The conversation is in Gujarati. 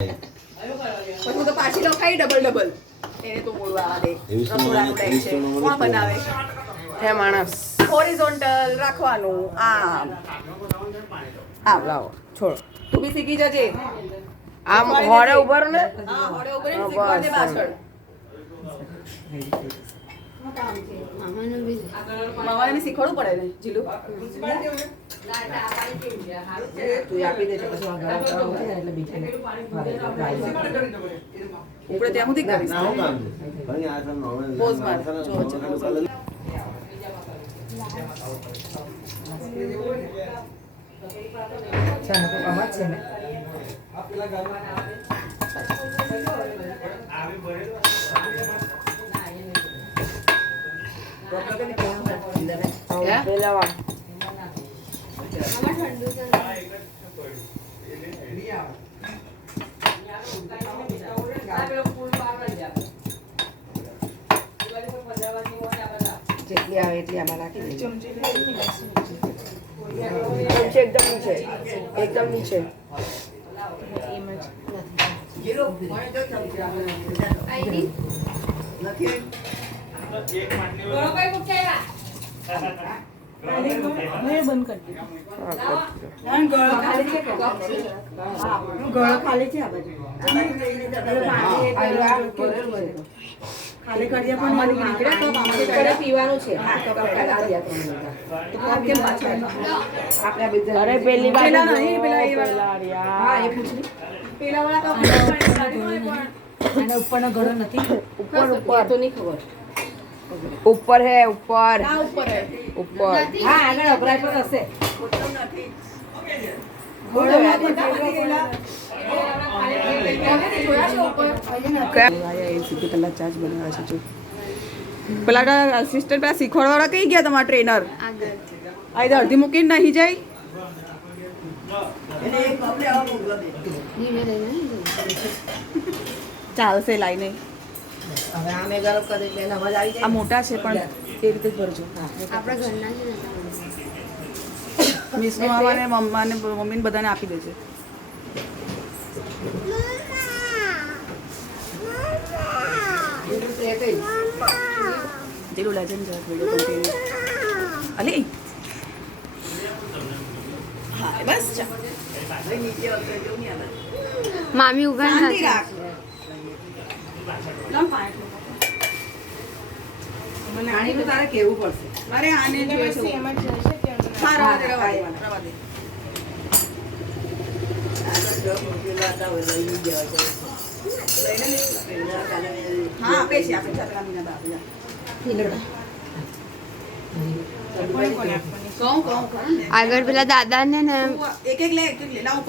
પછી તો પાછી લખાઈ ડબલ એને તો બોલવા દે રસોડાનું ડેક છે કોણ બનાવે હે માણસ હોરિઝોન્ટલ રાખવાનું આમ લાવો છોડ તું બી શીખી જજે આમ હોડે ઉભર ને હા હોડે ઉભર ને શીખવા દે પાછળ મામાને બી શીખવાડવું પડે ને જીલુ તું આપી દે પછી એટલે બીજાને ઉપડે ત્યાં સુધી કરીશ પોઝ માર જો જેટલી આવે એટલી આમાં નાખી દે ચમચી એકદમ નીચે ખાલી છે આ બાજુ ખાલી કરીએ પણ નીકળે તો પીવાનું છે અરે પેલી પેલા નહીં પેલા હા એ પૂછલી પેલા વાળા આના ઉપરનો ઘડો નથી ઉપર તો નહીં ખબર ઉપર હે ઉપર હા ઉપર હે ઉપર હા આગળ અભરાય પર હશે મતલબ નથી ઘોડો પેલા અસિસ્ટન્ટ પેલા શીખવાડવા વાળા કઈ ગયા તમારા ટ્રેનર આ અડધી મૂકીને નહીં જાય ચાલશે લાઈ નહીં આ મોટા છે પણ એ રીતે જ ભરજો મિસનો આવવાને મમ્માને મમ્મીને બધાને આપી દેજે જેલું લેજન છે વિડિયો કન્ટિન્યુ અલી હા બસ ચા મામી ઉભા શાંતિ રાખ આને તારે કેવું પડશે મારે આને જોઈએ છે હા રવા દે હા આપે છે આગળ પેલા દાદા ને એક લે લાવ